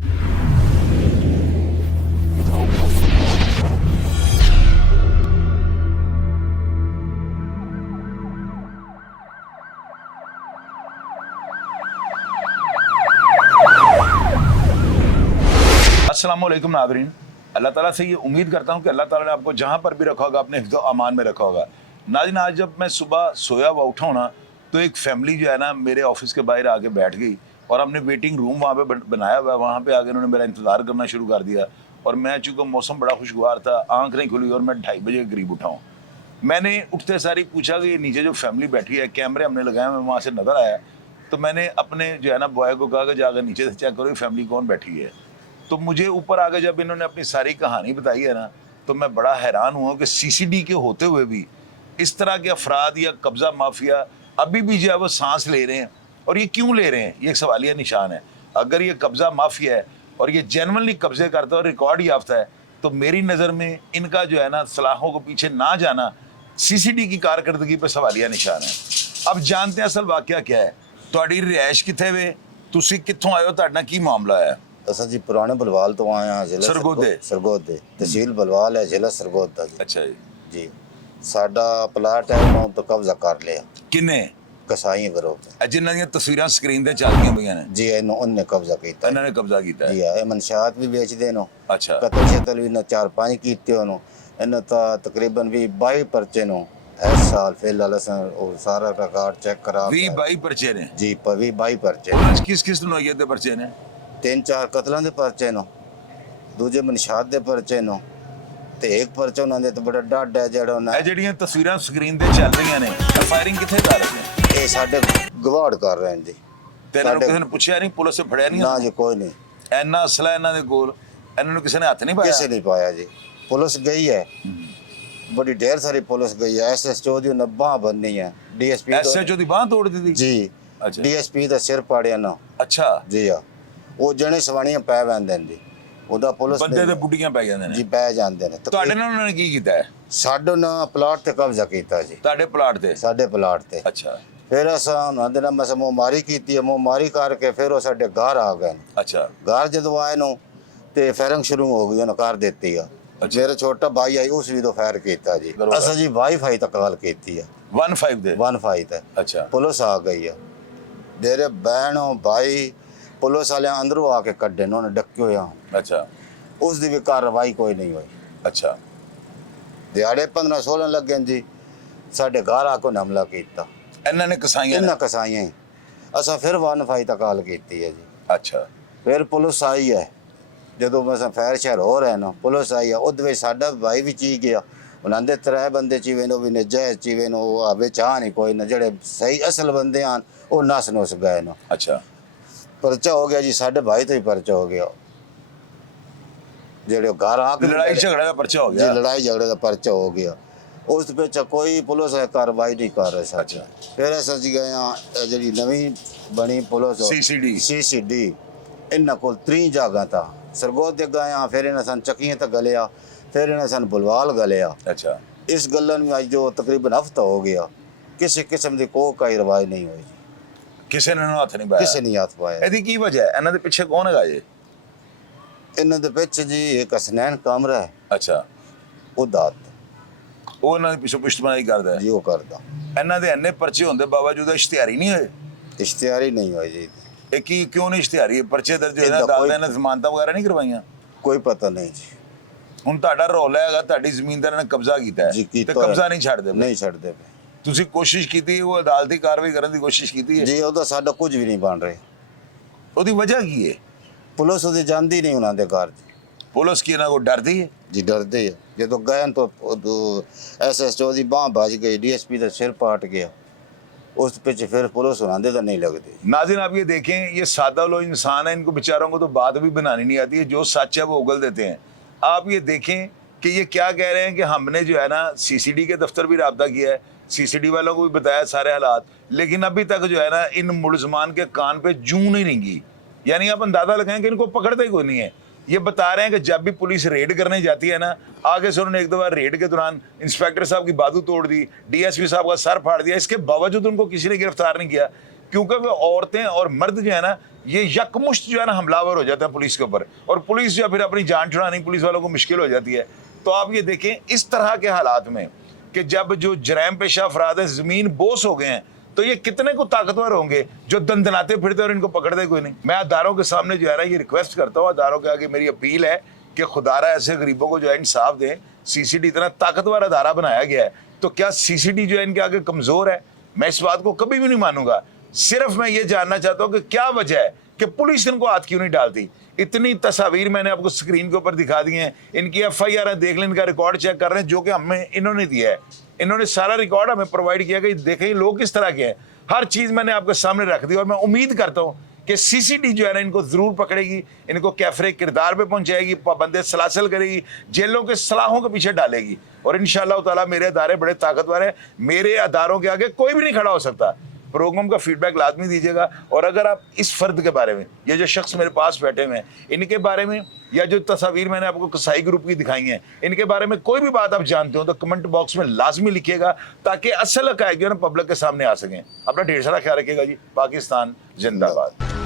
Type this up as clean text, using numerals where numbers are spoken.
अस्सलाम वालेकुम नाज़रीन, अल्लाह ताला से ये उम्मीद करता हूँ कि अल्लाह ताला ने आपको जहाँ पर भी रखा होगा अपने हिफ्ज़ व अमान में रखा होगा। नाज़रीन, आज जब मैं सुबह सोया हुआ उठा हूँ ना, तो एक फैमिली जो है ना मेरे ऑफिस के बाहर आके बैठ गई और हमने वेटिंग रूम वहाँ पे बनाया हुआ है, वहाँ पे आके उन्होंने मेरा इंतज़ार करना शुरू कर दिया। और मैं चूँकि मौसम बड़ा खुशगवार था, आँख नहीं खुली और मैं 2:30 बजे के करीब उठा हूँ। मैंने उठते सारी पूछा कि ये नीचे जो फैमिली बैठी है, कैमरे हमने लगाए हुए, वहाँ से नज़र आया। तो मैंने अपने जो है ना बॉय को कहा कि जाकर नीचे से चेक करो ये फैमिली कौन बैठी है। तो मुझे ऊपर आके जब इन्होंने अपनी सारी कहानी बताई है ना, तो मैं बड़ा हैरान हुआ कि सीसीडी के होते हुए भी इस तरह के अफराद या कब्जा माफिया अभी भी जो है वो सांस ले रहे हैं। और ये क्यों ले रहे हैं, ये एक सवालिया निशान है। अगर ये कब्जा माफिया है और ये जेन्युइनली कब्जे करता है और रिकॉर्ड याफ्ता है, तो मेरी नज़र में इनका जो है ना सलाखों को पीछे ना जाना सीसीडी की कारकर्दगी पर सवालिया निशान है। अब जानते हैं असल वाकया क्या है। ਤੁਹਾਡੀ ਰਿਹਾਇਸ਼ ਕਿੱਥੇ ਵੇ, ਤੁਸੀਂ ਕਿੱਥੋਂ ਆਏ ਹੋ, ਤੁਹਾਡਾ ਕੀ ਮਾਮਲਾ ਹੈ? असा जी पुराने बलवाल तो आए हैं, जिला सरगोदे तहसील बलवाल है, जिला सरगोदा जी। अच्छा जी साडा प्लाट है, उन्होंने तो कब्जा कर लिया। किन्ने? कसाई ग्रुप जिन्हां ਦੀਆਂ ਤਸਵੀਰਾਂ ਸਕਰੀਨ ਤੇ ਚੱਲਦੀਆਂ ਪਈਆਂ ਨੇ जी, उन्होंने कब्जा किया। ਇਹਨਾਂ ਨੇ ਕਬਜ਼ਾ ਕੀਤਾ ਹੈ जी है, मनशात भी बेचते नो। अच्छा, कतल शतल भी ना 4-5 कीते हो। इन्हों तो तकरीबन भी 22 परचे नो इस साल फिलहाल सारा रिकॉर्ड चेक करा 20-22 ਪਰਚੇ ਨੇ जी। 22 परचे ਕਿਸ ਕਿਸ ਨੌਈਅਤ ਦੇ ਪਰਚੇ ਨੇ? 3-4 ਕਤਲਾਂ ਦੇ ਪਰਚੇ ਨੋ, ਦੂਜੇ ਮਨਸ਼ਾਤ ਦੇ ਪਰਚੇ ਨੋ, ਤੇ ਇੱਕ ਪਰਚਾ ਉਹਨਾਂ ਦੇ ਤੇ ਬੜਾ ਡੱਡ ਹੈ ਜਿਹੜਾ ਉਹਨਾਂ ਇਹ ਜਿਹੜੀਆਂ ਤਸਵੀਰਾਂ ਸਕਰੀਨ ਤੇ ਚੱਲ ਰਹੀਆਂ ਨੇ, ਫਾਇਰਿੰਗ ਕਿੱਥੇ ਕਰ ਰਹੇ ਨੇ? ਇਹ ਸਾਡੇ ਗਵਾੜ ਕਰ ਰਹੇ ਨੇ ਜੀ। ਤੇ ਇਹਨਾਂ ਨੂੰ ਕਿਸੇ ਨੇ ਪੁੱਛਿਆ ਨਹੀਂ, ਪੁਲਿਸ ਨੇ ਫੜਿਆ ਨਹੀਂ? ਨਾ ਜੀ, ਕੋਈ ਨਹੀਂ। ਇੰਨਾ ਅਸਲਾ ਇਹਨਾਂ ਦੇ ਕੋਲ, ਇਹਨਾਂ ਨੂੰ ਕਿਸੇ ਨੇ ਹੱਥ ਨਹੀਂ ਪਾਇਆ? ਕਿਸੇ ਨਹੀਂ ਪਾਇਆ ਜੀ। ਪੁਲਿਸ ਗਈ ਹੈ, ਬੜੀ ਢੇਰ ਸਾਰੀ ਪੁਲਿਸ ਗਈ ਹੈ। ਐਸਐਚਓ ਦੀ ਨੱਬਾਂ ਬੰਨੀ ਹੈ, ਡੀਐਸਪੀ ਐਸਐਚਓ ਦੀ ਬਾਂਹ ਤੋੜ ਦਿੱਤੀ ਜੀ। ਅੱਛਾ, ਡੀਐਸਪੀ ਦਾ ਸਿਰ ਪਾੜਿਆ ਨਾ। ਅੱਛਾ ਜੀ ਆ, ਉਹ ਜਣੇ ਸਵਾਣੀਆਂ ਪੈ ਜਾਂਦੇ ਨੇ ਜੀ। ਉਹਦਾ ਪੁਲਿਸ ਬੰਦੇ ਤੇ ਬੁੱਢੀਆਂ ਪੈ ਜਾਂਦੇ ਜੀ, ਨੇ। ਪੈ ਜਾਂਦੇ ਨੇ। ਤੁਹਾਡੇ ਨਾਲ ਉਹਨਾਂ ਨੇ ਕੀ ਕੀਤਾ ਹੈ? ਸਾਡੇ ਨਾਲ ਪਲਾਟ ਤੇ ਕਬਜ਼ਾ ਕੀਤਾ ਜੀ। ਤੁਹਾਡੇ ਪਲਾਟ ਤੇ? ਸਾਡੇ ਪਲਾਟ ਤੇ। ਅੱਛਾ ਫਿਰ ਅਸਾਂ ਉਹਨਾਂ ਦੇ ਨਾਲ ਮਸਾ ਮੁਮਾਰੀ ਕੀਤੀ ਹੈ। ਮੁਮਾਰੀ ਕਰਕੇ ਫਿਰ ਉਹ ਸਾਡੇ ਘਰ ਆ ਗਏ ਨੇ। ਅੱਛਾ, ਘਰ ਜਦੋਂ ਆਏ ਨੂੰ ਤੇ ਫਾਇਰਿੰਗ ਸ਼ੁਰੂ ਹੋ ਗਈ, ਉਹਨੇ ਕਰ ਦਿੱਤੀ ਆ। ਮੇਰਾ ਛੋਟਾ ਭਾਈ ਆਈ, ਉਸ ਵੀ ਤੋਂ ਫਾਇਰ ਕੀਤਾ ਜੀ। ਅਸਾਂ ਜੀ ਵਾਈਫਾਈ ਤੱਕ ਕਾਲ ਕੀਤੀ ਆ, 15 ਦੇ 15 ਤੇ। ਅੱਛਾ, ਪੁਲਿਸ ਆ ਗਈ ਆ। ਮੇਰੇ ਭੈਣੋਂ ਭਾਈ ਪੁਲਿਸ ਵਾਲਿਆਂ ਅੰਦਰੋਂ ਆ ਕੇ ਕੱਢੇ ਨੇ, ਉਹਨੇ ਡੱਕੇ ਹੋਇਆ। ਅੱਛਾ, ਉਸ ਦੀ ਵੀ ਕਾਰਵਾਈ ਕੋਈ ਨਹੀਂ ਹੋਈ। ਅੱਛਾ, ਦਿਹਾੜੇ 15-16 ਲੱਗੇ ਜੀ। ਸਾਡੇ ਘਰ ਆ ਕੇ ਹਮਲਾ ਕੀਤਾ ਇਹਨਾਂ ਨੇ ਕਸਾਈਆਂ ਇਹਨਾਂ ਕਸਾਈਆਂ। ਅਸਾਂ ਫਿਰ 15 ਤੱਕ ਕਾਲ ਕੀਤੀ ਹੈ ਜੀ। ਅੱਛਾ, ਫਿਰ ਪੁਲਿਸ ਆਈ ਹੈ। ਜਦੋਂ ਮੈਂ ਫਾਇਰ ਸ਼ਹਿਰ ਹੋ ਰਿਹਾ ਨਾ, ਪੁਲਿਸ ਆਈ ਆ। ਉਹਦੇ ਵਿੱਚ ਸਾਡਾ ਭਾਈ ਵੀ ਚੀ ਗਿਆ। ਉਹਨਾਂ ਦੇ 3 ਬੰਦੇ ਚੀਵੇ ਨੂੰ ਵੀ ਨਜਾਇਜ਼ ਚੀਵੇ ਨੂੰ ਆਵੇ ਚਾਹ ਨਹੀਂ ਕੋਈ ਨਾ। ਜਿਹੜੇ ਸਹੀ ਅਸਲ ਬੰਦੇ ਹਨ ਉਹ ਨਸ ਨੁਸ ਗਏ ਨਾ। ਅੱਛਾ, ਪਰਚਾ ਹੋ ਗਿਆ ਜੀ, ਸਾਡੇ ਭਾਈ ਤੋਂ ਹੀ ਪਰਚਾ ਹੋ ਗਿਆ। ਜਿਹੜੇ ਘਰ ਆ ਕੇ ਲੜਾਈ ਝਗੜੇ ਦਾ ਪਰਚਾ ਹੋ ਜੀ, ਗਿਆ? ਲੜਾਈ ਝਗੜੇ ਦਾ ਪਰਚਾ ਹੋ ਗਿਆ। ਉਸ ਵਿੱਚ ਕੋਈ ਪੁਲਿਸ ਕਾਰਵਾਈ ਨਹੀਂ ਕਰ ਰਹੀ ਸਾਡੀ। ਫਿਰ ਅਸੀਂ ਜੀ ਗਏ ਆ, ਜਿਹੜੀ ਨਵੀਂ ਬਣੀ ਪੁਲਿਸ ਸੀਸੀਡੀ, ਇਹਨਾਂ ਕੋਲ 3 ਜਗ੍ਹਾ ਤਾਂ ਸਰਗੋਦ ਦੇ ਗਏ ਆ। ਫਿਰ ਇਹਨਾਂ ਸਾਨੂੰ ਚੱਕੀਆਂ ਤੱਕ ਗਲਿਆ, ਫਿਰ ਇਹਨਾਂ ਸਾਨੂੰ ਬੁਲਵਾਲ ਗਲਿਆ। ਅੱਛਾ, ਇਸ ਗੱਲਾਂ ਨੂੰ ਅੱਜ ਜੋ ਤਕਰੀਬਨ ਹਫਤਾ ਹੋ ਗਿਆ, ਕਿਸੇ ਕਿਸਮ ਦੀ ਕੋਈ ਕਾਰਵਾਈ ਨਹੀਂ ਹੋਈ। ਕਿਸੇ ਨੇ ਹੱਥ ਨਹੀਂ ਪਾਇਆ? ਕਿਸੇ ਨੇ ਹੱਥ ਪਾਇਆ। ਇਹਦੀ ਕੀ ਵਜ੍ਹਾ ਹੈ? ਇਹਨਾਂ ਦੇ ਪਿੱਛੇ ਕੌਣ ਹੈਗਾ ਜੀ? ਇਹਨਾਂ ਦੇ ਪਿੱਛੇ ਜੀ ਇੱਕ ਹਸਨੈਨ ਕਮਰਾ ਹੈ। ਅੱਛਾ, ਉਹ ਦਾਤ ਉਹ ਇਹਨਾਂ ਦੇ ਪਿੱਛੇ ਪੁਸ਼ਤਮਾਨੀ ਕਰਦਾ ਹੈ ਜੀ, ਉਹ ਕਰਦਾ। ਇਹਨਾਂ ਦੇ ਇੰਨੇ ਪਰਚੇ ਹੁੰਦੇ ਬਾਵਜੂਦ ਇਸ਼ਤਿਹਾਰੀ ਨਹੀਂ ਹੋਏ? ਇਸ਼ਤਿਹਾਰੀ ਨਹੀਂ ਹੋਈ ਜੀ। ਇਹ ਕੀ ਕਿਉਂ ਨਹੀਂ ਇਸ਼ਤਿਹਾਰੀ? ਪਰਚੇ ਦਰਜ ਹੋਏ ਨਾ, ਅਦਾਲਤਾਂ ਨੇ ਜ਼ਮਾਨਤਾਂ ਵਗੈਰਾ ਨਹੀਂ ਕਰਵਾਈਆਂ? ਕੋਈ ਪਤਾ ਨਹੀਂ ਜੀ। ਹੁਣ ਤੁਹਾਡਾ ਰੌਲਾ ਹੈਗਾ, ਤੁਹਾਡੀ ਜ਼ਮੀਨ ਦਾ ਇਹਨਾਂ ਨੇ ਕਬਜ਼ਾ ਕੀਤਾ ਹੈ ਤੇ ਕਬਜ਼ਾ ਨਹੀਂ ਛੱਡਦੇ? ਨਹੀਂ ਛੱਡਦੇ। ਤੁਸੀਂ ਕੋਸ਼ਿਸ਼ ਕੀਤੀ, ਉਹ ਅਦਾਲਤੀ ਕਾਰਵਾਈ ਕਰਨ ਦੀ ਕੋਸ਼ਿਸ਼ ਕੀਤੀ ਹੈ ਜੀ? ਉਹਦਾ ਸਾਡਾ ਕੁਝ ਵੀ ਨਹੀਂ ਬਣ ਰਿਹਾ। ਉਹਦੀ ਵਜ੍ਹਾ ਕੀ ਹੈ? ਪੁਲਿਸ ਉਹਦੀ ਜਾਂਦੀ ਨਹੀਂ ਉਹਨਾਂ ਦੇ ਘਰ ਜੀ। ਪੁਲਿਸ ਕੀ ਇਹਨਾਂ ਕੋਲ ਡਰਦੀ ਹੈ? ਜੀ ਡਰਦੇ ਆ। ਜਦੋਂ ਗਏ ਤਾਂ ਐਸਐਸਓ ਦੀ ਬਾਂਹ ਵੱਜ ਗਈ, ਡੀਐਸਪੀ ਦਾ ਸਿਰ ਪਾਟ ਗਿਆ। उस पीछे फिर पुलिस उन्हें तो नहीं लगती। नाज़रीन, आप ये देखें, ये सादा लोग इंसान है, इनको बेचारों को तो बात भी बनानी नहीं आती है, जो सच है वो उगल देते हैं। आप ये देखें कि ये क्या कह रहे हैं कि हमने जो है ना सीसीडी के दफ्तर भी रब्ता किया है, सीसीडी वालों को भी बताया सारे हालात, लेकिन अभी तक जो है ना इन मुलजमान के कान पे जूं नहीं रेंगी। यानी आप अंदाजा लगाएं कि इनको पकड़ते ही कोई नहीं है। ये बता रहे हैं कि जब भी पुलिस रेड करने जाती है ना, आगे से उन्होंने एक दफ़ा रेड के दौरान इंस्पेक्टर साहब की बाजू तोड़ दी, डीएसपी साहब का सर फाड़ दिया, इसके बावजूद उनको किसी ने गिरफ्तार नहीं किया। क्योंकि वो औरतें और मर्द जो है ना, ये यकमुश्त जो है ना हमलावर हो जाते हैं पुलिस के ऊपर, और पुलिस जो है फिर अपनी जान छुड़ानी पुलिस वालों को मुश्किल हो जाती है। तो आप ये देखें इस तरह के हालात में कि जब जो जराइम पेशा अफराद है ज़मीन बोस हो गए हैं, तो ये कितने को ताकतवर होंगे जो दंदनाते फिरते और इनको पकड़ते कोई नहीं। मैं अदारों के सामने जो है ना ये रिक्वेस्ट करता हूँ, अदारों के आगे मेरी अपील है कि खुदारा ऐसे गरीबों को जो है इंसाफ दें। सीसीडी इतना ताकतवर अदारा बनाया गया है, तो क्या सीसीडी जो है इनके आगे कमजोर है? मैं इस बात को कभी भी नहीं मानूंगा। सिर्फ मैं ये जानना चाहता हूँ कि क्या वजह है कि पुलिस इनको हाथ क्यों नहीं डालती। इतनी तस्वीर मैंने आपको स्क्रीन के ऊपर दिखा दी हैं, इनकी FIR देख लें, इनका रिकॉर्ड चेक कर रहे हैं जो कि हमें इन्होंने दिया है। इन्होंने सारा रिकॉर्ड हमें प्रोवाइड किया कि देखें लोग किस तरह के हैं। हर चीज़ मैंने आपके सामने रख दी और मैं उम्मीद करता हूँ कि CCD जो है ना इनको ज़रूर पकड़ेगी, इनको कैफरे किरदार पे पहुंचाएगी, पाबंदे सलासल करेगी, जेलों के सलाहों के पीछे डालेगी। और इंशाअल्लाह ताला मेरे अदारे बड़े ताकतवर हैं, मेरे अदारों के आगे कोई भी नहीं खड़ा हो सकता। प्रोग्राम का फीडबैक लाजमी दीजिएगा। और अगर आप इस फर्द के बारे में, ये जो शख्स मेरे पास बैठे हुए हैं, इनके बारे में, या जो तस्वीर मैंने आपको कसाई ग्रुप की दिखाई हैं, इनके बारे में कोई भी बात आप जानते हो तो कमेंट बॉक्स में लाजमी लिखिएगा, ताकि असल हक़ाइक़ जो है ना पब्लिक के सामने आ सकें। अपना ढेर सारा ख्याल रखिएगा जी। पाकिस्तान जिंदाबाद।